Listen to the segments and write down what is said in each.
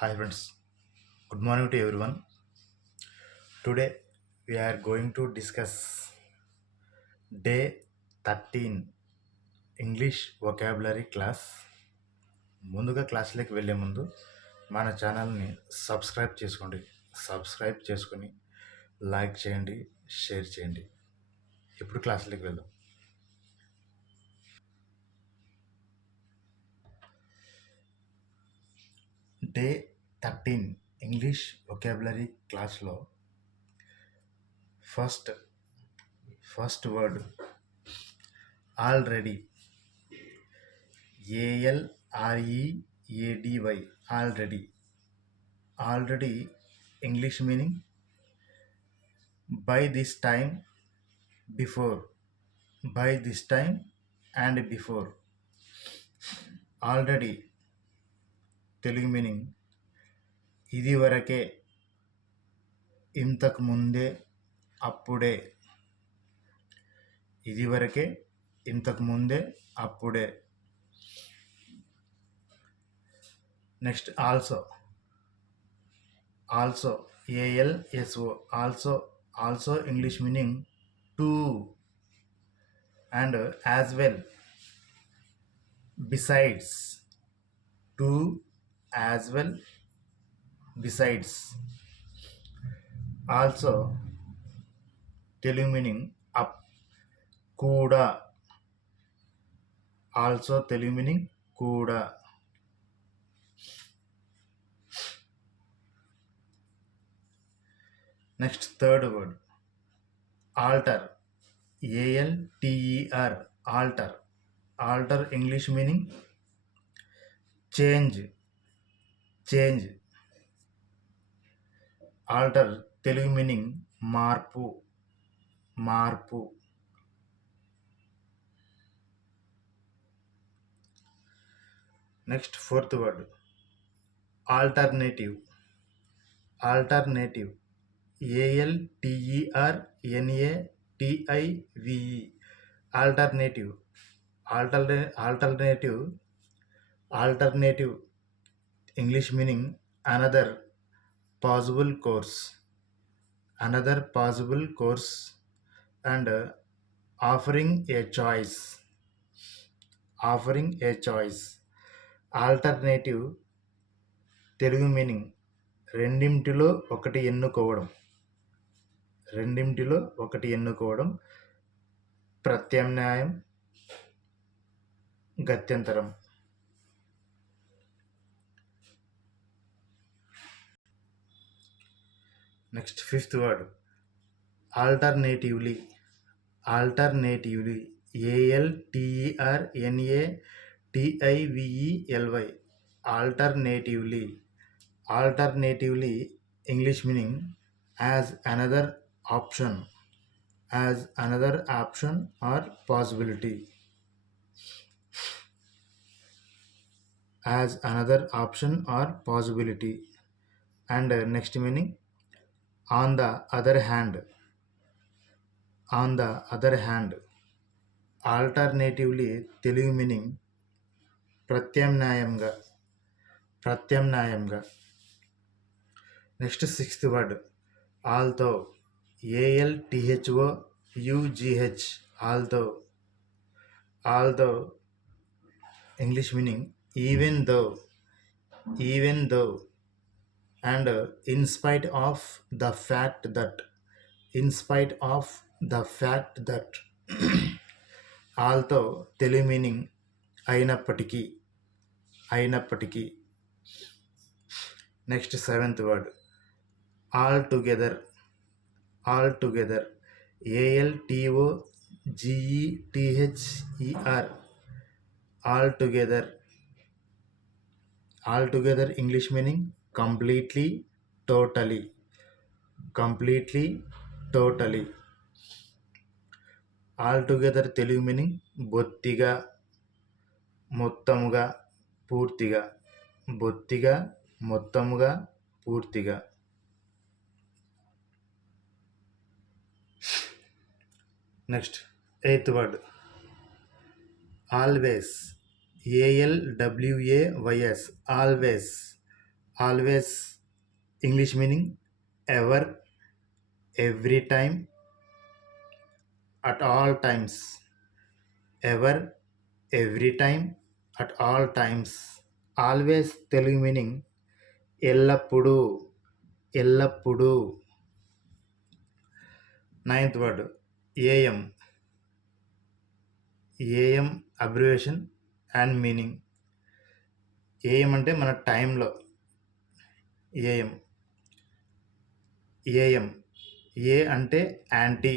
Hi friends, good morning to everyone. Today we are going to discuss day 13 English vocabulary class. ముందుగా క్లాస్లోకి వెళ్ళే ముందు మన ఛానల్ని సబ్స్క్రైబ్ చేసుకొని లైక్ చేయండి, షేర్ చేయండి. ఇప్పుడు క్లాస్లోకి వెళ్దాం. డే 13 ఇంగ్లీష్ వొకాబులరీ క్లాస్లో first word already, ALREADY, already English meaning by this time, and before. Already Telugu మీనింగ్ ఇది వరకే, ఇంతకు ముందే, అప్పుడే. ఇది వరకే, ఇంతకు ముందే, అప్పుడే. Next also, also English meaning to. And as well, besides, to, as well, besides. Also Telugu meaning up, కూడా. ఆల్సో తెలుగు మీనింగ్ కూడా. Next third word alter, ALTER, alter English meaning change. Alter Telugu meaning మార్పు. Next fourth word alternative, ALTERNATIVE, alternative English meaning another possible course and offering a choice. Alternative Telugu meaning రెండింటిలో ఒకటి ఎన్నుకోవడం, ప్రత్యామ్నాయం, గత్యంతరం. Next fifth word alternatively, ALTERNATIVLY, alternatively English meaning as another option or possibility. And next meaning on the other hand. Alternatively Telugu meaning ప్రత్యామ్నాయంగా. Next sixth word although, ALTHOUGH, although English meaning even though and in spite of the fact that. Although Telugu meaning అయినప్పటికీ. Next seventh word altogether, ALTOGETHER, altogether English meaning completely, totally. Altogether Telugu meaning బొత్తిగా, మొత్తముగా, పూర్తిగా. Next eighth word always, ALWAYS, always English meaning ever, every time, at all times. Ever, every time, at all times. Always Telugu మీనింగ్ ఎల్లప్పుడూ, ఎల్లప్పుడూ. 9th word AM. AM abbreviation and meaning. AM అంటే మన టైంలో AM. AM. ఏ అంటే యాంటీ,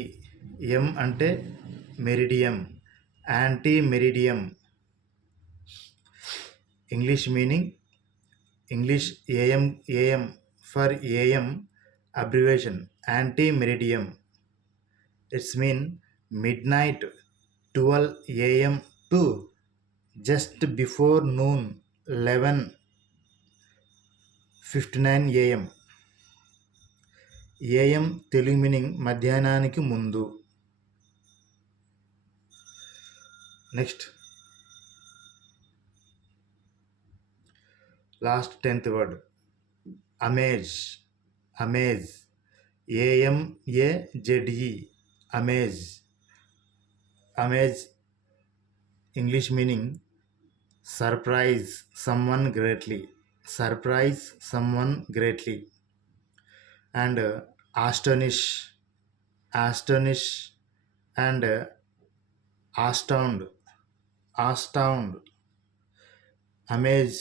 ఎం అంటే మెరిడియం, యాంటీ మెరిడియం. English meaning English AM. AM for AM abbreviation anti మెరిడియం. It's mean midnight 12 AM to just before noon 11:59 AM. AM Telugu meaning మధ్యాహ్నానికి ముందు. Next last 10th word amaze. Amaze. AMAZE. Amaze. Amaze English meaning surprise someone greatly. Surprise someone greatly. And astonish. Astonish and astound. Astound. Amaze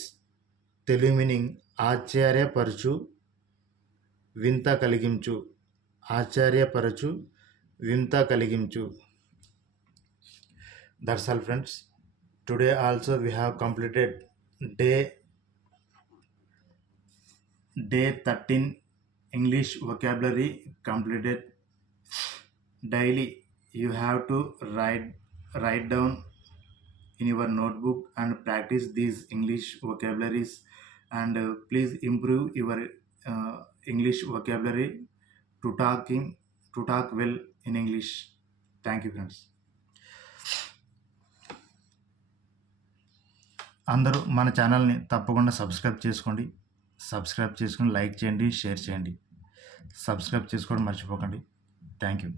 Telugu meaning ఆశ్చర్యపరచు, వింత కలిగించు. ఆశ్చర్యపరచు, వింత కలిగించు. That's all, friends. Today also we have completed day 13 English vocabulary completed. Daily you have to write down in your notebook and practice these English vocabularies, and please improve your English vocabulary to talk well in English. Thank you, friends. అందరూ మన ఛానల్ని తప్పకుండా సబ్స్క్రైబ్ చేసుకొని లైక్ చేయండి, షేర్ చేయండి. సబ్స్క్రైబ్ చేసుకోవడం మర్చిపోకండి. Thank you.